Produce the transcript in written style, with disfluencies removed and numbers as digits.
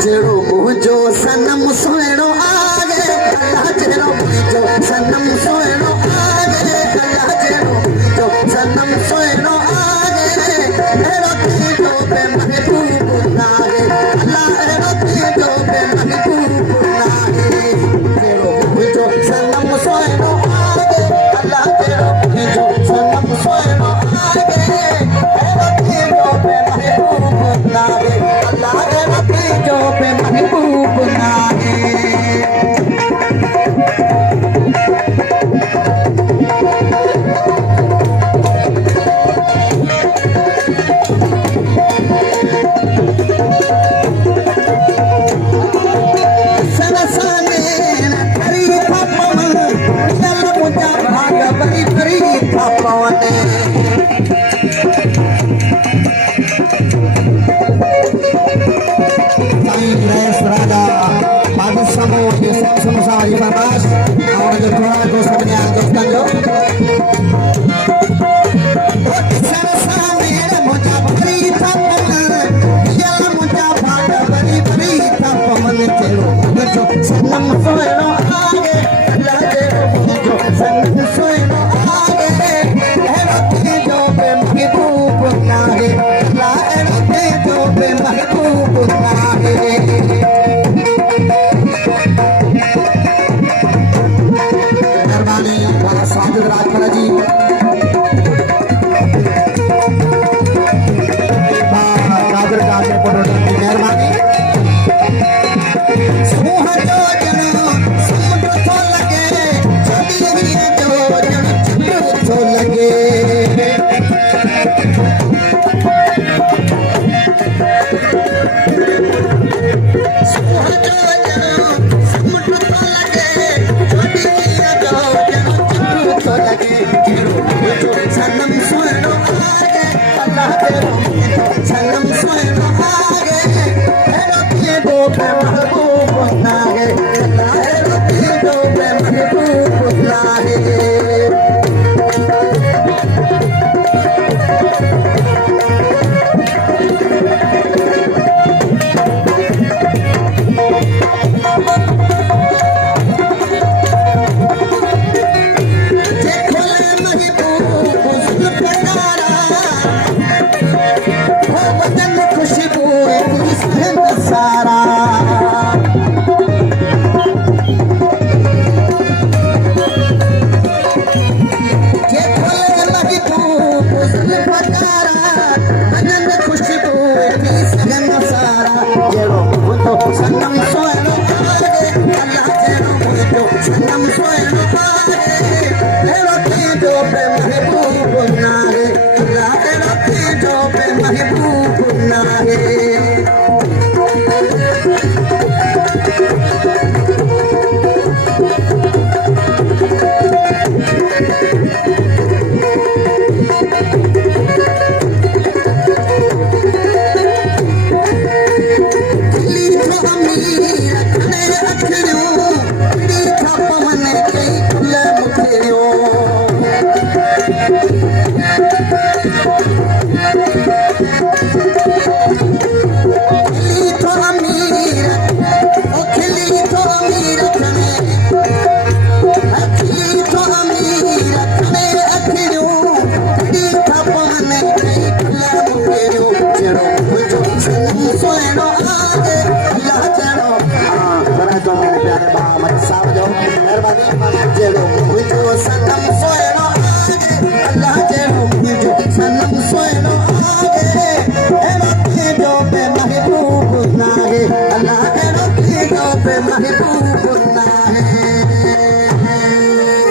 जेड़ो मुझो सनम सोएणो आगे अल्लाह जेड़ो मुझो सनम सोएणो आगे अल्लाह जेड़ो मुझो सनम सोएणो आगे एरो तीजो पे महबूब नाहे अल्लाह एरो तीजो पे महबूब नाहे जेड़ो मुझो सनम सोएणो आगे अल्लाह जेड़ो मुझो सनम सोएणो आगे एरो तीजो पे महबूब नाहे अल्लाह एरो तीजो पे महबूब नाहे जेड़ो मुझो सनम